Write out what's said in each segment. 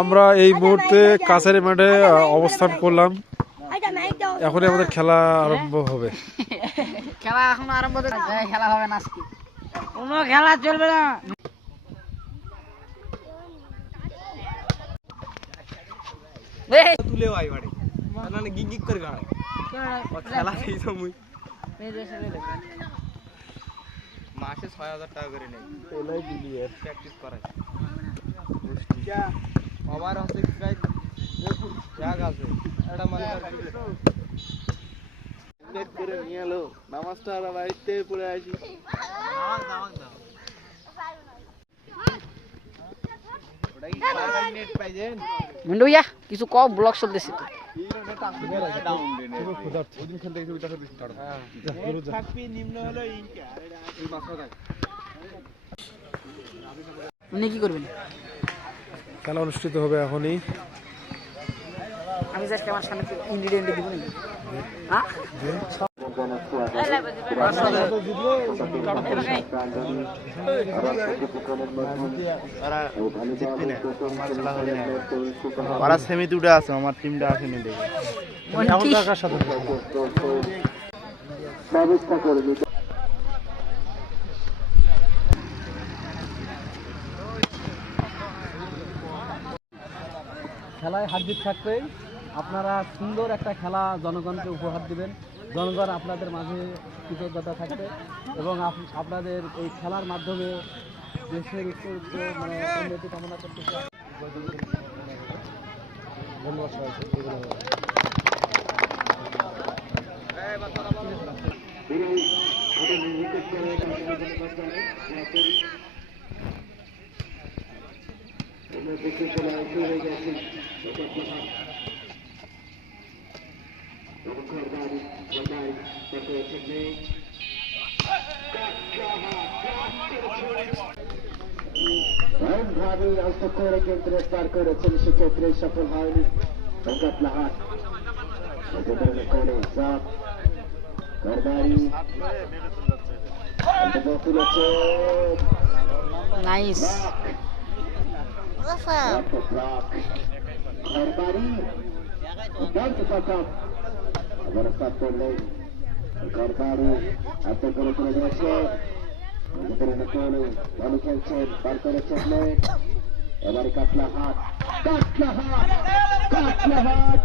আমরা এই মুহূর্তে কাছারি মাঠে অবস্থান করলাম। এখনই আমাদের খেলা আরম্ভ হবে। খেলা এখন আরম্ভ হবে, খেলা হবে না আজকে, কোনো খেলা চলবে না। তুলে ভাই বাড়ি মানে গিগ গিগ করে গাড়ায় খেলা সেই সময় মাসে ৬,০০০ টাকা করে নেই, এলাই দিলি প্র্যাকটিস করায়। আমার হচ্ছে প্রায় জাগ আছে এটা মানে নেট করে নিয়ে এলো নামাজটা আর বাড়িতে পড়ে আসি। মিন্টু ভাইয়া কিছু কও, ব্লগ চলতেছে তো। উনি কি করবেন? খেলা অনুষ্ঠিত হবে এখনই। আমি জাস্ট আমার সামনে ইনগ্রেডিয়েন্ট দিব না। হ্যাঁ ওরা সেমিতে উঠে আছে, আমার টিমটা আসেনি দেখে। খেলায় হার জিত থাকবে, আপনারা সুন্দর একটা খেলা জনগণকে উপহার দিবেন। জনগণ আপনাদের মাঝে কৃতজ্ঞতা থাকবে এবং আপনাদের এই খেলার মাধ্যমে দেশের একটু মানে উন্নতি কামনা করতেছে। ধন্যবাদ সবাইকে। অল্প করে কিন্তু রেস্টার করেছেন, সেক্ষেত্রে সফল হয়নি। নাইস খেলছেন, পার করেছেন এবারে কাটলা হাত, কাটলা হাত, কাটলা হাত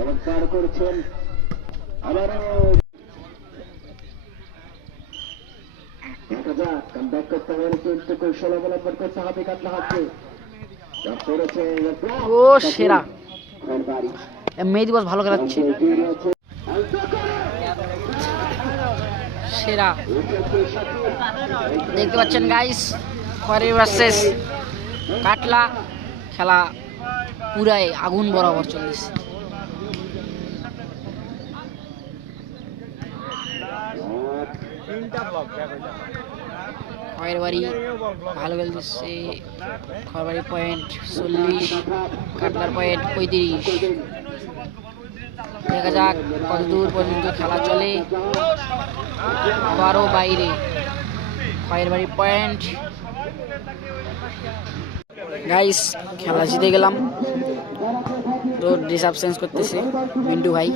এবং পার করেছেন আবারও। দেখা যাক, কামব্যাক করতে হলে কিন্তু কৌশল অবলম্বন করতে হবে কাটলা হাতকে। ও সেরা মেয়ে দিবস ভালো খেলাচ্ছে, সেরা। দেখতে পাচ্ছেন গাইস, খয়রি ভার্সেস কাটলা খেলা পুরাই আগুন বরাবর চলছে। খয়েরবাড়ি ভালো খেলতেছে, খয়েরবাড়ি পয়েন্ট 40, কাটলার পয়েন্ট 35। দেখা যাক কতদূর পর্যন্ত খেলা চলে। আবারও বাইরে খয়েরবাড়ি পয়েন্ট। গাইস খেলা জিতে গেলাম, তো ড্রেস আপ চেঞ্জ করতেছে মিন্টু ভাই।